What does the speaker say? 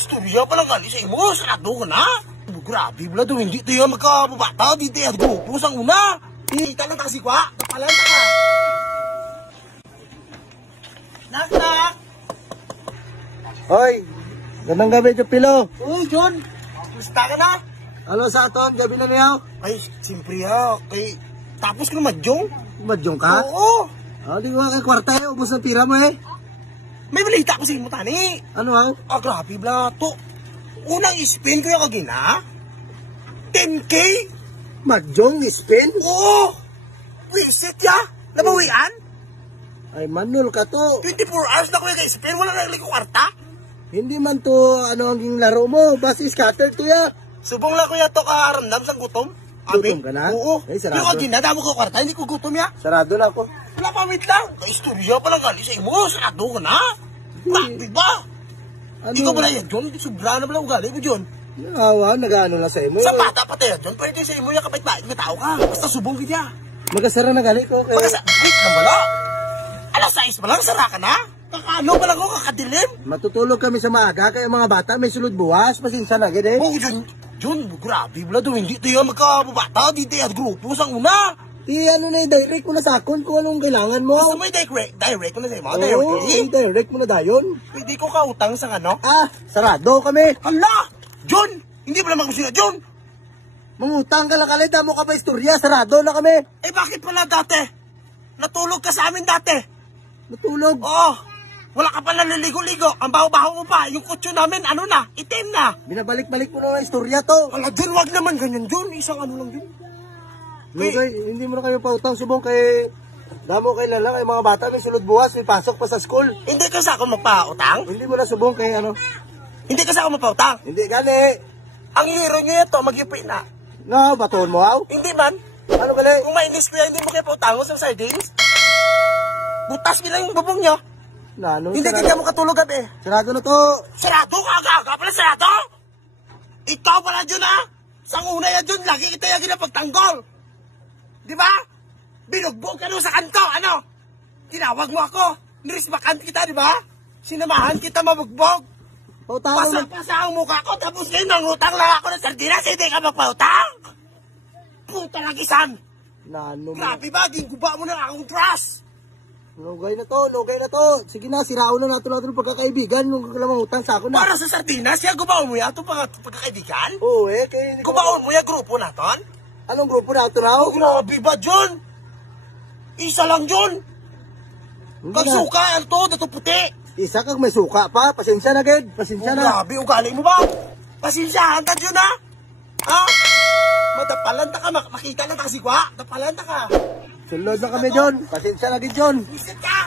istorya pa lang gali sa imo, sarado ka na. Grabe, wala doon, hindi tayo magkababata, di tayo grupo sang una. Kita lang kasi kwa, kapalanta ka. Nak! Hoy, gandang gabi, Chupilo. Oh, John, gusta ka na? Ano sa aton, gabi na niyaw? Ay, siyempre kay tapos ka na madyong. Madyong ka? Oo. Di ko kay kwarta ubos ng pira mo May balita ko sa imo tani. Ano haw? Grabe blato. Unang spin ko yung kagina. 10K? Madyong spin? Oo. Wisit ya. Nabawian? Ay, manul ka to. 24 hours na ko yung spin. Wala na ko kwarta. Hindi man to ang laro mo. Basi scattered to ya. Subong lang ko ya to karamdam sa gutom. Gutom ka na? Oo. Ay, sarado. Yung kagina, damo ko kwarta. Hindi ko gutom ya. Sarado na ako. Wala pa, wait lang. Istorya pa lang gali sa imo. Sarado ka na. Grabe ba? Ano? Ikaw ba na yan, John? Sobra na ba lang ugali mo, John? Nakawa, nag-ano na sa imo. Sa bata pa tayo, John. Pwede sa imo yung kapit-bait na tao ka. Basta subong kita. Magasara na gali ko. Wait lang ba lang? Alas 6 pa lang, sara ka na? Kakano pa lang ako, kakadilim? Matutulog kami sa maaga, kaya mga bata may sulod buwas. Pasensya na, gede. Oo, John, grabe wala doon. Hindi tayo magkababata. Hindi tayo grupo sang una. Direct mo na sa akon kung anong kailangan mo. Gusto mo direct ko na sa'yo, mga Oo, direct mo na dayon. Pwede ko kautang sa ano? Sarado kami. Hala! John! Hindi pala magkusina, John! Mangutang ka lang kalita mo ka pa istorya, sarado na kami. Eh bakit pala dati? Natulog ka sa amin dati. Natulog. Oo. Wala ka pa naliligo-ligo. Ang baho-baho mo pa. Yung kutso namin, ano na? Itim na. Binabalik-balik mo na istorya to. Wala, John, wag naman ganyan, John. Isang ano lang, John. Hindi mo na kayo pautang subong kay damo kay lala kay mga bata may sulod buwas, may pasok pa sa school. Hindi ka sa ako magpautang? Hindi mo na subong kay ano. Hindi ka sa ako magpautang? Hindi gani. Ang hero nyo ito, mag-ipi na. No, baton mo aw? Hindi man. Ano gali? Kung mainis ko yan, hindi mo kayo pautangon sa sardines. Butas nila yung bubong nyo. Hindi ka mo katulog gabi. Sarado na to. Sarado ka, aga pala sarado? Ikaw pala dyan ha? Sang una yan dyan, lagi kita yung ginapagtanggol. Di ba? Binugbog ka sa kanto, ano? Tinawag mo ako. Nirisbakan kita, di ba? Sinamahan kita mabugbog. Pautang. Pasa ang mukha ko, tapos ngayon nangutang lang ako ng sardinas, hindi ka magpautang. Puta lang isan. Grabe ba, ginguba mo na akong trust. Lugay na to. Sige na, siraon na natin pagkakaibigan nung kalamang utang sa ako na. Para sa sardinas, siya gubaon mo yan itong pagkakaibigan? Oo Gubaon mo yan grupo naton? Anong grupo na ito raw? Grabe ba, John? Isa lang, John. Kagsuka, alto, dato puti. Isa kag may suka pa. Pasensya na, Ged. Pasensya na. Grabe, ugali mo ba? Pasensyahan ka, John, ha? Ha? Madapalan ka, makita lang kasi kwa. Dapalan ka. Sulod na kami, John. Pasensya na, Ged, John. Visit ka.